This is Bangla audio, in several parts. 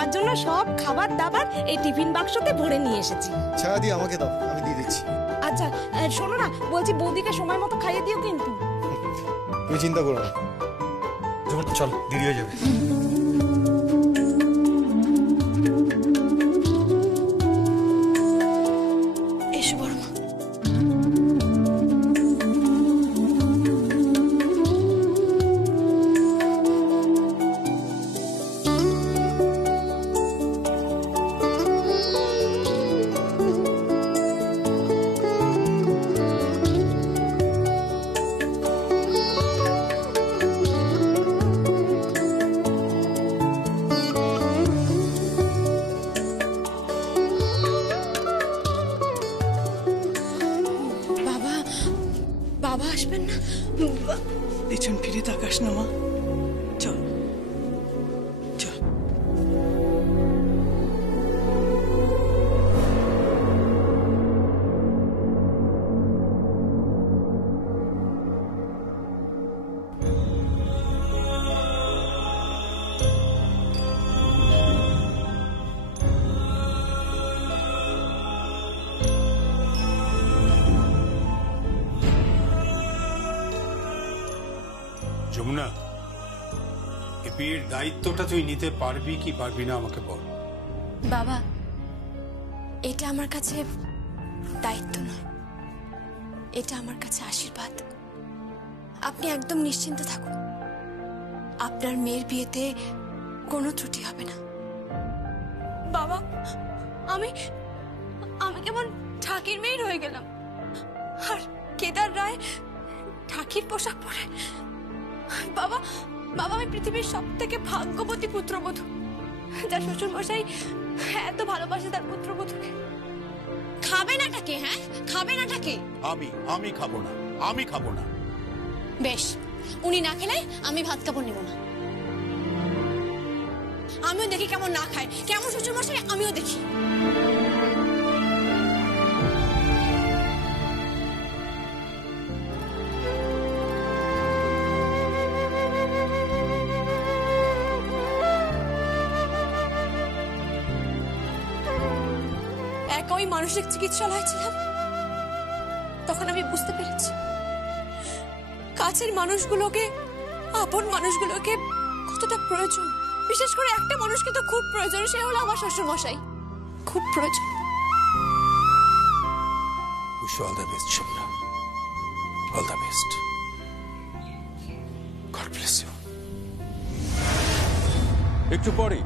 তোমার জন্য সব খাবার দাবার এই টিফিন বাক্সতে ভরে নিয়ে এসেছি। ছায়া দিয়ে আমাকে দাও, আমি দিয়ে দিচ্ছি। আচ্ছা শোনো না, বলছি বৌদিকে সময় মতো খাইয়ে দিও কিন্তু। তুমি চিন্তা করো না। চল, দেরি হয়ে যাবে। এসো বড় মা। বাবা আসবেন না? পেছন ফিরে তাকাস না মা, চল চল। যমুনা, এই বিয়ের দায়িত্বটা তুই নিতে পারবি কি পারবি না আমাকে বল। বাবা, এটা আমার কাছে দায়িত্ব নয়, এটা আমার কাছে আশীর্বাদ। আপনি একদম নিশ্চিন্ত থাকুন, আপনার মেয়ের বিয়েতে কোনো ত্রুটি হবে না। বাবা, আমি কেমন ঠাকির মেয়ে রয়ে গেলাম, আর কেদার রায় ঠাকির পোশাক পরে। বাবা, আমি পৃথিবীর সব থেকে ভাগ্যবতী পুত্রবধূ, যার শ্বশুর মশাই এত ভালোবাসে তার পুত্রবধূকে। খাবে নাটাকে? হ্যাঁ, খাবে নাটাকে? আমি খাবো না, আমি খাবো না। বেশ, উনি না খেলে আমি ভাত কাপড় নেব না। আমিও দেখি কেমন না খায়, কেমন শ্বশুর মশাই, আমিও দেখি। ওই মানসিক চিকিৎসালয়ে ছিলাম, তখন আমি বুঝতে পেরেছি কাছের মানুষগুলোকে, আপন মানুষগুলোকে কতটা প্রয়োজন। বিশেষ করে একটা মানুষকে তো খুব প্রয়োজন, সে হলো আমার শ্বশুর মশাই, খুব প্রয়োজন। Wish you all the best, Shubhra. All the best. God bless you. একটু পরে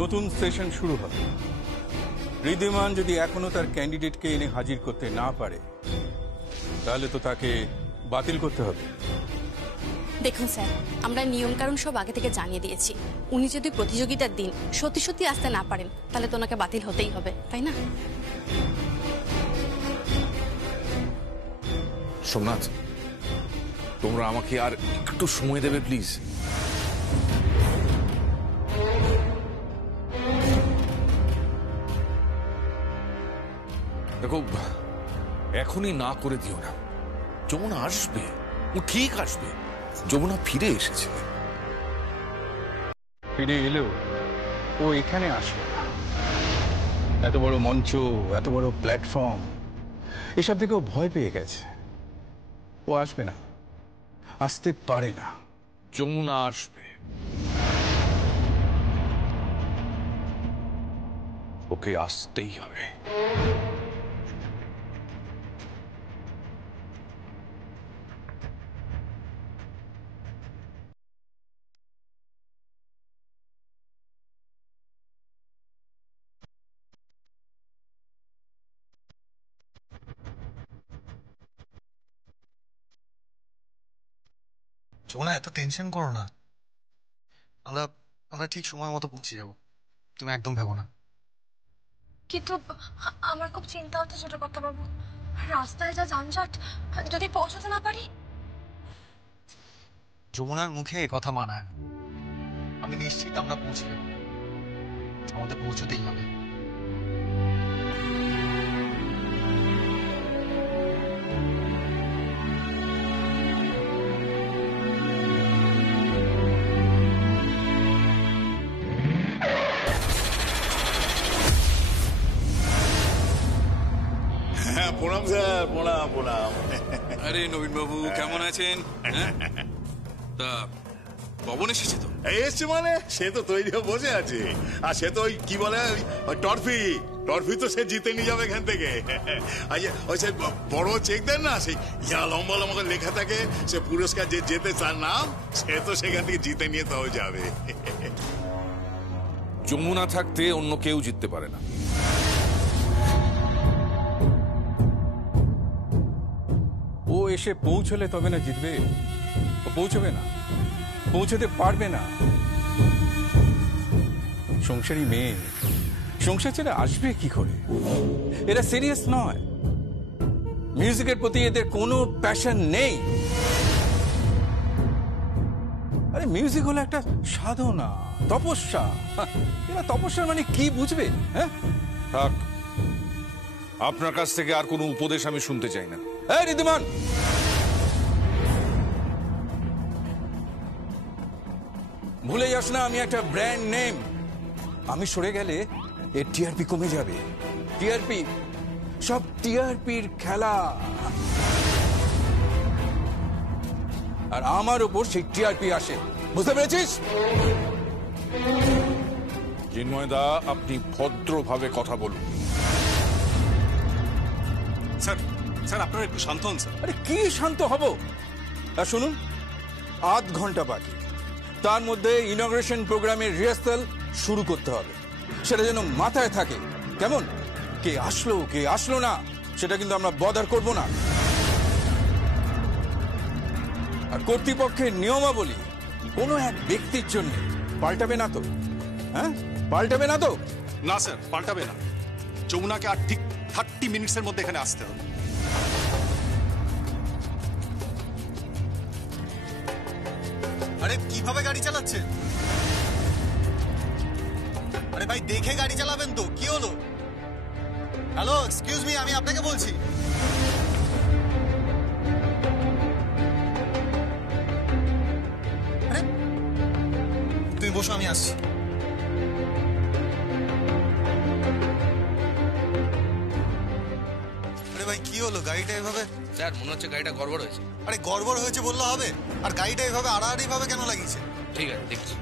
নতুন সেশন শুরু হবে। ঋদ্ধিমান যদি এখনো তার ক্যান্ডিডেটকে এনে হাজির করতে না পারে, তাহলে তো তাকে বাতিল করতে হবে। দেখুন স্যার, আমরা নিয়ম কানুন সব আগে থেকে জানিয়ে দিয়েছি। উনি যদি প্রতিযোগিতার দিন সত্যি সত্যি আসতে না পারেন, তাহলে তো ওনাকে বাতিল হতেই হবে, তাই না? সোমনাথ, তোমরা আমাকে আর একটু সময় দেবে প্লিজ। দেখো, এখনই না করে দিও না। যমুনা আসবে, ও ঠিক আসবে। যমুনা ফিরে এসেছে। ফিরে এলেও ও এখানে আসবে না। এত বড় মঞ্চ, এত বড় প্ল্যাটফর্ম, এসব থেকে ও ভয় পেয়ে গেছে। ও আসবে না, আসতে পারে না। যমুনা আসবে, ওকে আসতেই হবে। যমুনা, এত টেনশন করো না, আমরা ঠিক সময় মতো পৌঁছে যাবো, তুমি একদম ভেবো না। কিন্তু আমার খুব চিন্তা হচ্ছে ছোট কথা বাবু, রাস্তায় যা যানজট, যদি পৌঁছাতে না পারি। যমুনার মুখে এ কথা মানায় না। আমি নিশ্চিত আমরা পৌঁছে যাবো, আমাদের পৌঁছতেই হবে। প্রণাম স্যার, প্রণাম প্রণাম। আরে নবীন বাবু কেমন আছেন? তা পবন এসেছে তো? এসছে মানে সে তো তৈরি হয়ে বসে আছে। আর সে তো ওই কি বলে ওই টরফি টরফি তো সে জিতে নিয়ে যাবে এখান থেকে। ওই সে বড় চেক দেন না, সেই ইয়া লম্বা লম্বা লেখা থাকে, সে পুরস্কার যে জেতে তার নাম, সে তো সেখান থেকে জিতে নিয়ে তাও যাবে। যমুনা থাকতে অন্য কেউ জিততে পারে না। ও এসে পৌঁছলে তবে না জিতবে, ও পৌঁছবে না, পৌঁছতে পারবে না। সংসারী মেয়ে, সংসার ছেড়ে আসবে কি করে? এরা সিরিয়াস নয়, মিউজিকের প্রতি এদের কোনো প্যাশন নেই। আরে মিউজিক হলো একটা সাধনা, তপস্যা। এরা তপস্যার মানে কি বুঝবে? হ্যাঁ, থাক, আপনার কাছ থেকে আর কোনো উপদেশ আমি শুনতে চাই না। এই ঋদ্ধিমান, ভুলে যাস না আমি একটা ব্র্যান্ড নেম। আমি সরে গেলে এর টিআরপি কমে যাবে। টিআরপি, সব টিআরপির খেলা, আর আমার উপর সেই টিআরপি আসে। বুঝতে পেরেছিস? চিন্ময়দা, আপনি ভদ্রভাবে কথা বলুন। স্যার স্যার আপনারা একটু শান্ত হন স্যার। আরে কি শান্ত হব? আর শুনুন, আধ ঘন্টা বাকি, তার মধ্যে ইনগ্রেশন প্রোগ্রামের রিহার্সাল শুরু করতে হবে। সেটা যেন মাথায় থাকে। কেমন? কে আসলো কে আসলো না সেটা কিন্তু আমরা বদার করব না। আর কর্তৃপক্ষের নিয়মাবলী কোনো এক ব্যক্তির জন্য পাল্টাবে না তো? হ্যাঁ, পাল্টাবে না তো? না স্যার, পাল্টাবে না। যমুনাকে আর ঠিক 30 মিনিটসের মধ্যে এখানে আসতে হবে। আরে কিভাবে গাড়ি চালাচ্ছেন? আরে ভাই দেখে গাড়ি চালাবেন তো। কি হলো? হ্যালো, এক্সকিউজ মি, আমি আপনাকে বলছি। আরে তুমি বসো, আমি আসছি। আরে ভাই কি হলো? গাড়িটা এভাবে? স্যার মনে হচ্ছে গাড়িটা গড়বড় হয়েছে। আরে গড়বড় হয়েছে বললে হবে? আর গাড়িটা এভাবে আড়াআড়ি ভাবে কেন লাগিয়েছে? ঠিক আছে, দেখছি।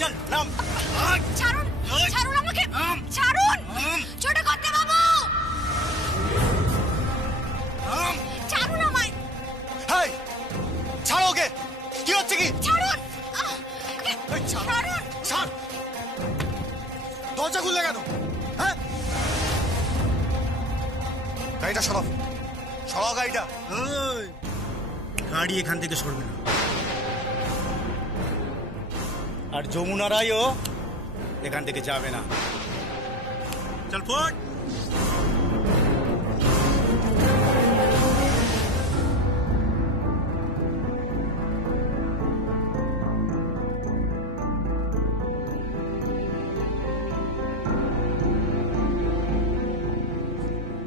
চল নাম। ছাড়ুন, ছাড়ুন আমাকে, ছাড়ুন ছোট করতে বাবু, ছাড়ুন আমায়। হাই, ছাড়ো ওকে। কি হচ্ছে কি? ছাড়ুন, এই, ছাড়, ছাড়ুন। ছাড়। দরজা খুললে কেন? হ্যাঁ, গাড়িটা সরাও, সরাও গাড়িটা। গাড়ি এখান থেকে সরবে না। আর যমুনা রায়ও এখান থেকে যাবে না। চল ফোট।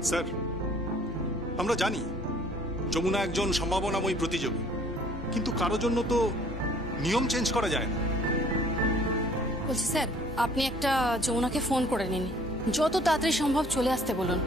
স্যার আমরা জানি যমুনা একজন সম্ভাবনাময়ী প্রতিযোগী, কিন্তু কারো জন্য তো নিয়ম চেঞ্জ করা যায় না। বলছি স্যার, আপনি একটা যমুনাকে ফোন করে নিন, যত তাড়াতাড়ি সম্ভব চলে আসতে বলুন।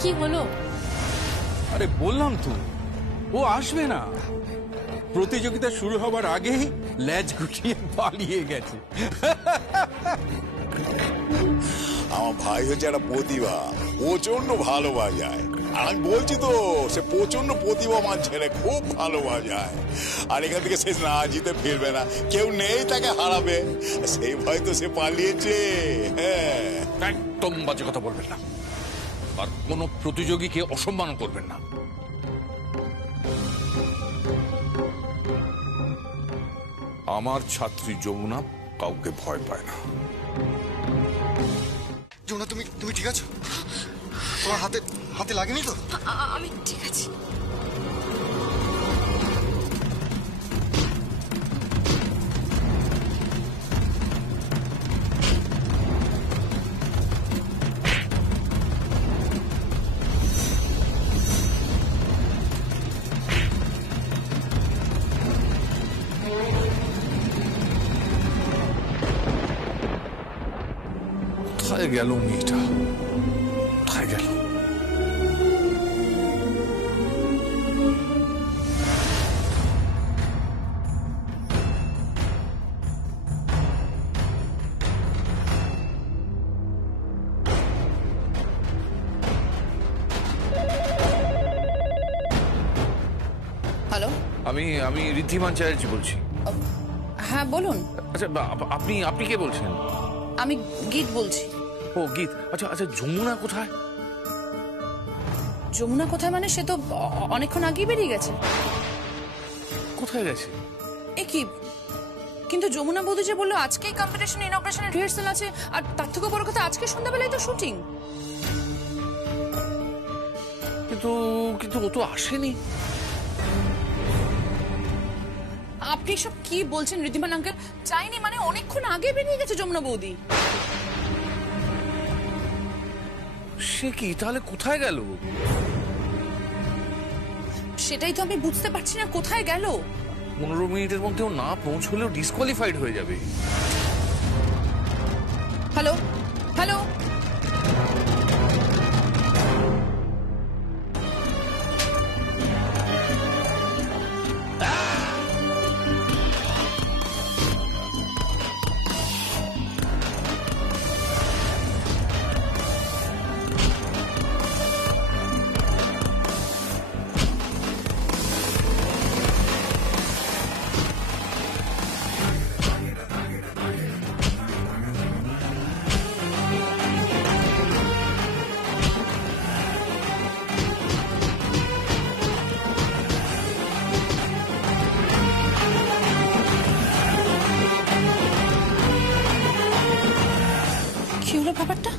কি হলো? আরে বললাম তো, ও আসবে না। প্রতিযোগিতা শুরু হবার আগেই ল্যাজ গুটিয়ে পালিয়ে গেছে। আমার ভাই হচ্ছে একটা প্রতিভা, প্রচন্ড ভালো বাজায়। আর আমি বলছি তো, সে প্রচন্ড প্রতিভাবান ছেলে, খুব ভালো বাজায়। আর এখান থেকে সে না জিতে ফিরবে না, কেউ নেই তাকে হারাবে, সেই ভয় তো সে পালিয়েছে। হ্যাঁ, একদম বাজে কথা বলবেন না, আর কোনো প্রতিযোগীকে অসম্মান করবেন না। আমার ছাত্রী যমুনা কাউকে ভয় পায় না। যমুনা, তুমি তুমি ঠিক আছো? তোমার হাতে হাতে লাগেনি তো? আমি ঠিক আছি। কোথায় গেল মেয়েটা? কোথায় গেল? হ্যালো, আমি ঋদ্ধিমান চ্যাটার্জি বলছি। হ্যাঁ বলুন। আচ্ছা, আপনি কে বলছেন? আমি গীত বলছি। ও গীত, আচ্ছা আচ্ছা, যমুনা কোথায়? যমুনা কোথায় মানে? সে তো অনেকক্ষণ আগেই বেরিয়ে গেছে। কোথায় গেছে? এ কি, কিন্তু যমুনা বৌদি যে বললো আজকেই কম্পিটিশন ইনগ্রেশনের রিহার্সাল আছে, আর তার থেকে বড় কথা আজকে সন্ধ্যাবেলায় তো শুটিং। কিন্তু কিন্তু ও তো আসেনি। আপনি সব কি বলছেন ঋদ্ধিমান আঙ্কেল? চাইনি মানে অনেকক্ষণ আগে বেরিয়ে গেছে যমুনা বৌদি। সে কি, তাহলে কোথায় গেল? সেটাই তো আমি বুঝতে পারছি না, কোথায় গেল। 15 মিনিটের মধ্যেও না পৌঁছলেও ডিসকোয়ালিফাইড হয়ে যাবে। হ্যালো হ্যালো, কি হলো ব্যাপারটা?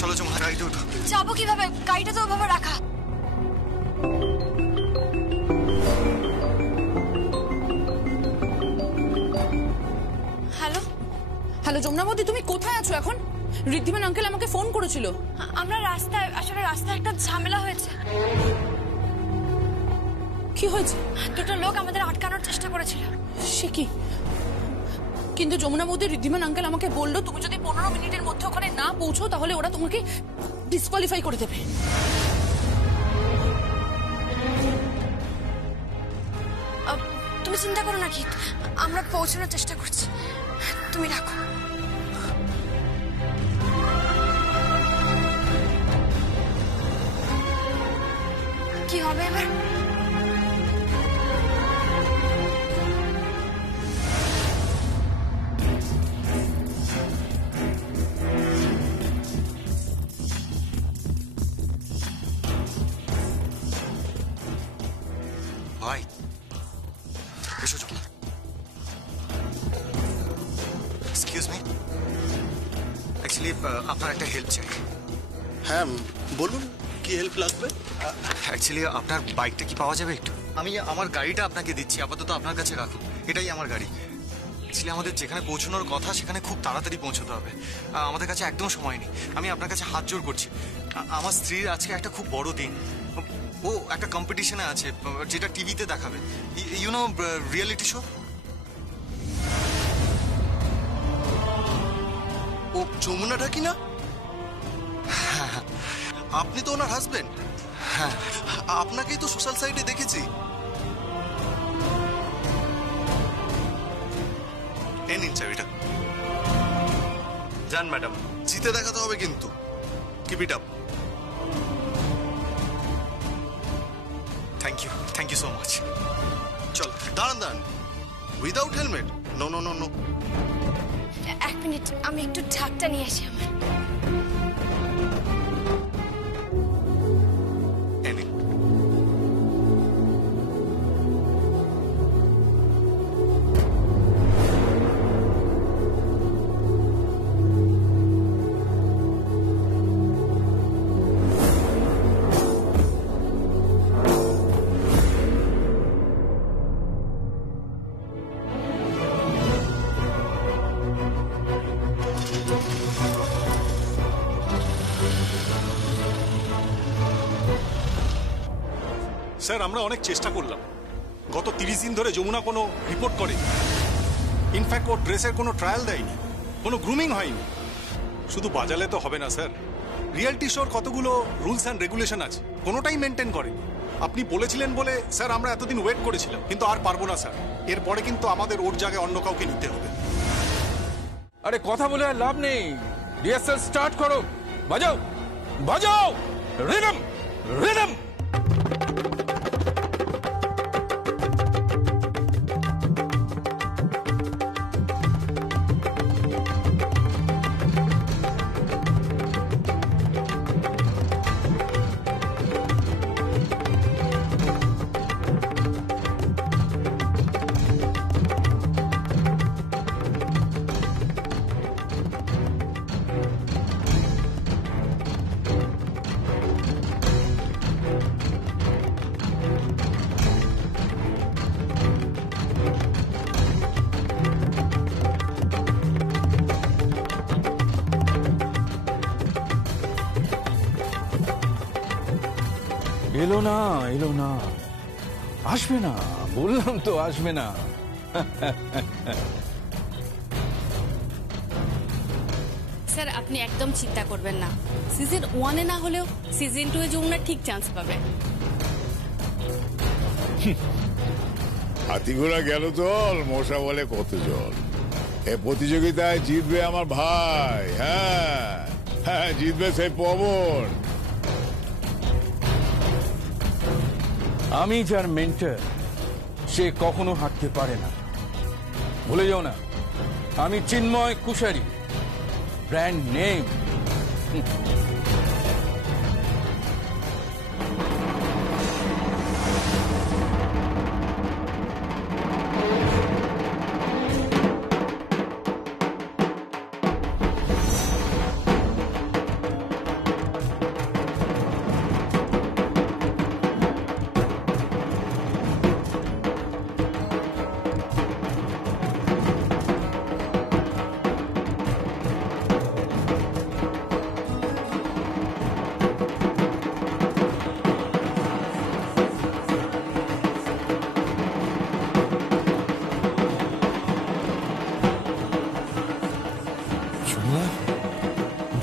চলো যমুনা, গাড়িতে উঠো। যাবো কিভাবে? গাড়িটা তো ওভাবে রাখা। হ্যালো হ্যালো, যমুনা বৌদি তুমি কোথায় আছো এখন? ঋদ্ধিমান আঙ্কেল আমাকে ফোন করেছিল। আমরা রাস্তায়, আসলে রাস্তায় একটা ঝামেলা হয়েছে। কি হয়েছে? দুটো লোক আমাদের আটকানোর চেষ্টা করেছিল। সে কি? কিন্তু যমুনা বৌদি, ঋদ্ধিমান আঙ্কেল আমাকে বললো তুমি যদি 15 মিনিটের মধ্যে ওখানে না পৌঁছো তাহলে ওরা তোমাকে ডিসকোয়ালিফাই করে দেবে। তুমি চিন্তা করো না, গীত, আমরা পৌঁছানোর চেষ্টা করছি, তুমি রাখো। কি হবে এবার? ভাই এসো যমুনা। এক্সকিউজ মি, অ্যাকচুয়ালি আপনার একটা হেল্প চাই। হ্যাঁ বলুন, কি হেল্প লাগবে? অ্যাকচুয়ালি আপনার বাইকটা কি পাওয়া যাবে একটু? আমি আমার গাড়িটা আপনাকে দিচ্ছি, আপাতত আপনার কাছে রাখুন, এটাই আমার গাড়ি। অ্যাকচুয়ালি আমাদের যেখানে পৌঁছানোর কথা সেখানে খুব তাড়াতাড়ি পৌঁছতে হবে, আমাদের কাছে একদম সময় নেই। আমি আপনার কাছে হাত জোড় করছি, আমার স্ত্রীর আজকে একটা খুব বড় দিন, ও একটা কম্পিটিশনে আছে, যেটা টিভিতে দেখাবে, ইউ নো, রিয়েলিটি শো। ও যমুনাটা কি না? আপনি তো ওনার হাজবেন্ড। হ্যাঁ, আপনাকেই তো সোশ্যাল সাইটে দেখেছি। এই নিন চাবিটা। জান ম্যাডাম। জিতে দেখাতে হবে কিন্তু। Keep it up. Thank you so much. চল, দাঁড়ান। Without helmet? No no no no. এক মিনিট, আমি একটু ঢাকটা নিয়ে আসি আমার। স্যার, আমরা অনেক চেষ্টা করলাম। গত 30 দিন ধরে যমুনা কোনো রিপোর্ট করেনি। ইনফ্যাক্ট ওর ড্রেসের কোনো ট্রায়াল দেয়নি, কোনো গ্রুমিং হয়নি। শুধু বাজালে তো হবে না স্যার, রিয়েলিটি শোর কতগুলো রুলস অ্যান্ড রেগুলেশন আছে, কোনোটাই মেনটেন করেনি। আপনি বলেছিলেন বলে স্যার আমরা এতদিন ওয়েট করেছিলাম, কিন্তু আর পারবো না স্যার। এরপরে কিন্তু আমাদের ওর জায়গায় অন্য কাউকে নিতে হবে। আরে কথা বলে আর লাভ নেই, রিহার্সাল স্টার্ট করো। বাজাও বাজাও, রিদম রিদম। এলো না, আসবে না, বললাম তো আসবে না। স্যার, আপনি একদম চিন্তা করবেন না, সিজন 1-এ না হলেও সিজন 2-এ যমুনা ঠিক চান্স পাবে। হাতিঘোড়া গেল জল, মশা বলে কত জল। এ প্রতিযোগিতায় জিতবে আমার ভাই। হ্যাঁ, জিতবে সেই পবন। আমি যার মেন্টর, সে কখনো হাঁটতে পারে না। ভুলে যাও না, আমি চিন্ময় কুশারি, ব্র্যান্ড নেম।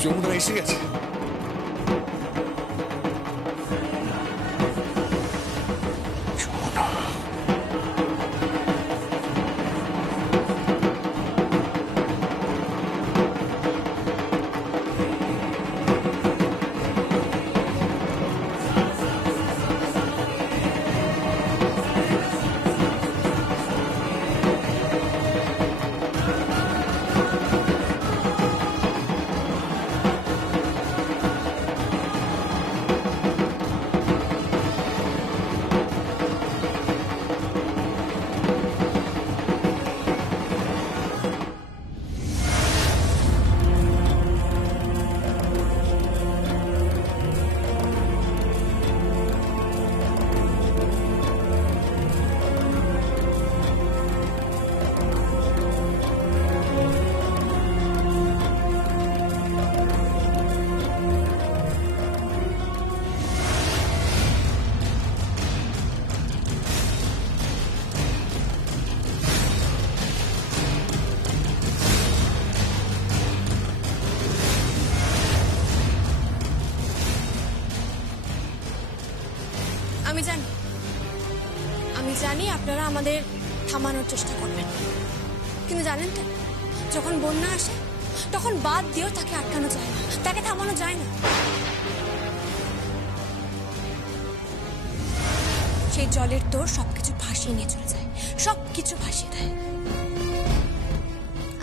যমুনা এসে গেছে। আমি জানি আপনারা আমাদের থামানোর চেষ্টা করবেন, কিন্তু জানেন তো যখন বন্যা আসে তখন বাদ দিয়েও তাকে আটকানো যায় না, তাকে থামানো যায় না। সেই জলের তোর সবকিছু ভাসিয়ে নিয়ে চলে যায়, সবকিছু ভাসিয়ে দেয়।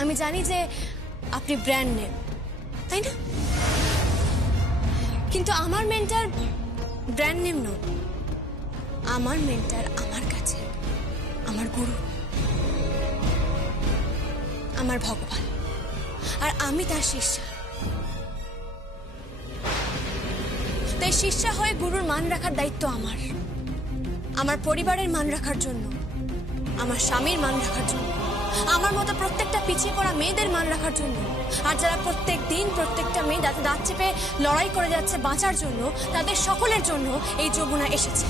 আমি জানি যে আপনি ব্র্যান্ড নেম, তাই না? কিন্তু আমার মেন্টার ব্র্যান্ড নেম নয়, আমার মেন্টার আমার কাছে আমার গুরু, আমার ভগবান, আর আমি তার শিষ্যা। তাই শিষ্যা হয়ে গুরুর মান রাখার দায়িত্ব আমার, আমার পরিবারের মান রাখার জন্য, আমার স্বামীর মান রাখার জন্য, আমার মতো প্রত্যেকটা পিছিয়ে পড়া মেয়েদের মান রাখার জন্য, আর যারা প্রত্যেক দিন প্রত্যেকটা মেয়ে দাঁতে দাঁত চেপে লড়াই করে যাচ্ছে বাঁচার জন্য, তাদের সকলের জন্য এই যমুনা এসেছে।